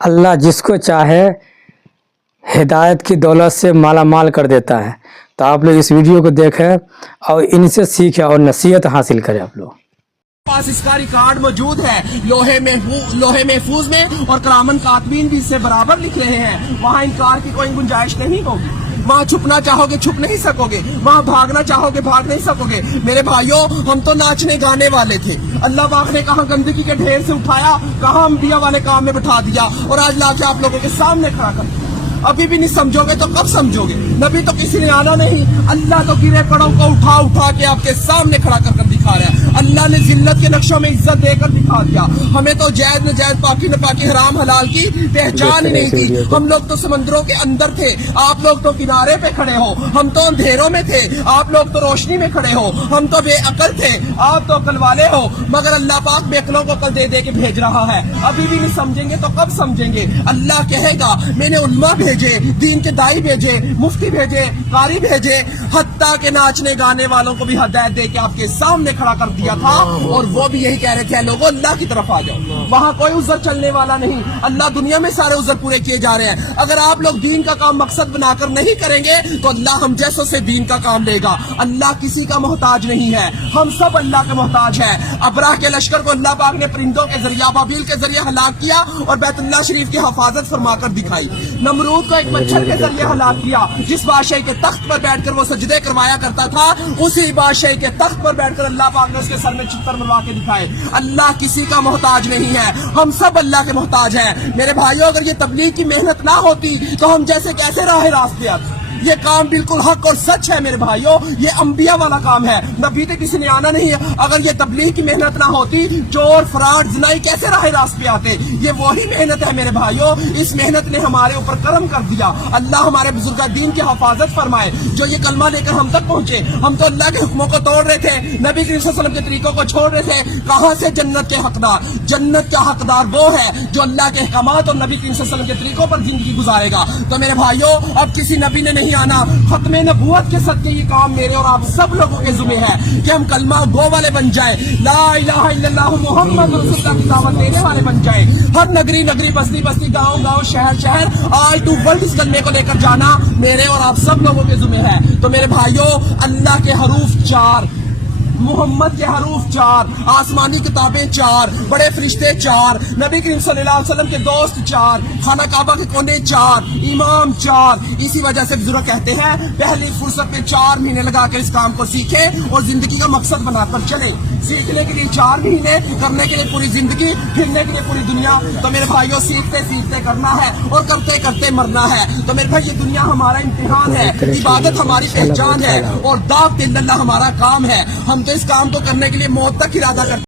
اللہ جس کو چاہے ہدایت کی دولت سے مالا مال کر دیتا ہے. تو آپ لوگ اس ویڈیو کو دیکھیں اور ان سے سیکھیں اور نصیحت حاصل کریں. آپ لوگ پاس اس کا ریکارڈ موجود ہے لوہے محفوظ میں، اور کرامن کاتبین بھی اس سے برابر لکھ رہے ہیں. وہاں انکار کی کوئی گنجائش نہیں ہوگی. وہاں چھپنا چاہو گے چھپ نہیں سکو گے، وہاں بھاگنا چاہو گے بھاگ نہیں سکو گے. میرے بھائیوں، ہم تو ناچنے گانے والے تھے. اللہ پاک نے کہاں گندگی کے ڈھیر سے اٹھایا، کہاں انبیاء والے کام میں بٹھا دیا، اور آج لا کے آپ لوگوں کے سامنے کھڑا کر دیا. ابھی بھی نہیں سمجھو گے تو کب سمجھو گے؟ نبی تو کسی نے آنا نہیں، اللہ تو گرے پڑوں کو اٹھا اٹھا کے آپ کے سامنے کھڑا کر دکھا رہا ہے. اللہ نے ذلت کے نقشوں میں عزت دے کر دکھا دیا. ہمیں تو جائز نجائز، پاکی نپاکی، حرام حلال کی پہچان ہی نہیں تھی. ہم لوگ تو سمندروں کے اندر تھے، آپ لوگ تو کنارے پہ کھڑے ہو. ہم تو اندھیروں میں تھے، آپ لوگ تو روشنی میں کھڑے ہو. ہم تو بے عقل تھے، آپ تو عقل والے ہو. مگر اللہ پاک بے عقلوں کو عقل دے دے کے بھیج رہا ہے. ابھی بھی نہیں سمجھیں گے تو کب سمجھیں گے؟ اللہ کہے گا میں نے علماء بھیجے، دین کے دائی بھیجے، مفتی بھیجے، قاری بھیجے، حتیٰ کہ ناچنے گانے والوں کو بھی ہدایت دے کے آپ کے سامنے کھڑا کر دیا تھا. اور وہ بھی یہی کہہ رہے تھے لوگوں اللہ کی طرف آ جاؤ. وہاں کوئی عذر چلنے والا نہیں. اللہ دنیا میں سارے عذر پورے کیے جا رہے ہیں. اگر آپ لوگ دین کا کام مقصد بنا کر نہیں کریں گے تو اللہ ہم جیسوں سے دین کا کام لے گا. اللہ کسی کا محتاج نہیں ہے، ہم سب اللہ کے محتاج ہیں. ابراہ کے لشکر کو اللہ پاک نے پرندوں کے ذریعہ، بابیل کے ذریعے ہلاک کیا اور بیت اللہ شریف کی حفاظت فرما کر دکھائی. نمرود کو ایک مچھر کے ذریعے ہلاک کیا. جس بادشاہ کے تخت پر بیٹھ کر وہ سجدے کروایا کرتا تھا، اسی بادشاہ کے تخت پر بیٹھ کر اللہ پاک نے اس کے سر میں چھتر مروا کے دکھائے. اللہ کسی کا محتاج نہیں ہے، ہم سب اللہ کے محتاج ہیں. میرے بھائیوں، اگر یہ تبلیغ کی محنت نہ ہوتی تو ہم جیسے کیسے راہ راستے آتے. یہ کام بالکل حق اور سچ ہے میرے بھائیوں، یہ انبیاء والا کام ہے. نبی تک کسی نے آنا نہیں ہے. اگر یہ تبلیغ کی محنت نہ ہوتی، چور، فراڈ، زنائی کیسے راہ راست پہ آتے؟ یہ وہی محنت ہے میرے بھائیوں. اس محنت نے ہمارے اوپر کرم کر دیا. اللہ ہمارے بزرگاں دین کی حفاظت فرمائے جو یہ کلمہ لے کر ہم تک پہنچے. ہم تو اللہ کے حکموں کو توڑ رہے تھے، نبی کریم صلی اللہ علیہ وسلم کے طریقوں کو چھوڑ رہے تھے. کہاں سے جنت کے حقدار؟ جنت کا حقدار وہ ہے جو اللہ کے احکامات اور نبی کریم صلی اللہ علیہ وسلم کے طریقوں پر زندگی گزارے گا. تو میرے بھائیوں، اب کسی نبی نے نہیں آنا. ختم نبوت کے صدقے یہ کام میرے اور آپ سب لوگوں کے ذمہ ہے کہ ہم کلمہ گو والے بن جائیں، لا الہ الا اللہ محمد رسول اللہ کی دعوت دینے والے بن جائیں. ہر نگری نگری، بستی بستی، گاؤں گاؤں، شہر شہر، آل ٹو ورلڈ اس کلمے کو لے کر جانا میرے اور آپ سب لوگوں کے ذمہ ہے. تو میرے بھائیوں، اللہ کے حروف 4، محمد کے حروف 4، آسمانی کتابیں 4، بڑے فرشتے 4، نبی کریم صلی اللہ علیہ وسلم کے دوست 4، خانہ کعبہ کے کونے 4، امام 4. اسی وجہ سے بزرگ کہتے ہیں پہلی فرصت میں 4 مہینے لگا کر اس کام کو سیکھیں اور زندگی کا مقصد بنا کر چلیں. سیکھنے کے لیے 4 مہینے، کرنے کے لیے پوری زندگی، پھرنے کے لیے پوری دنیا. تو میرے بھائیوں، سیکھتے سیکھتے کرنا ہے اور کرتے کرتے مرنا ہے. تو میرے بھائی، یہ دنیا ہمارا امتحان ہے، عبادت ہماری پہچان ہے، اور دعوت اللہ ہمارا کام ہے. ہم تو اس کام کو کرنے کے لیے موت تک ارادہ کرتے ہیں.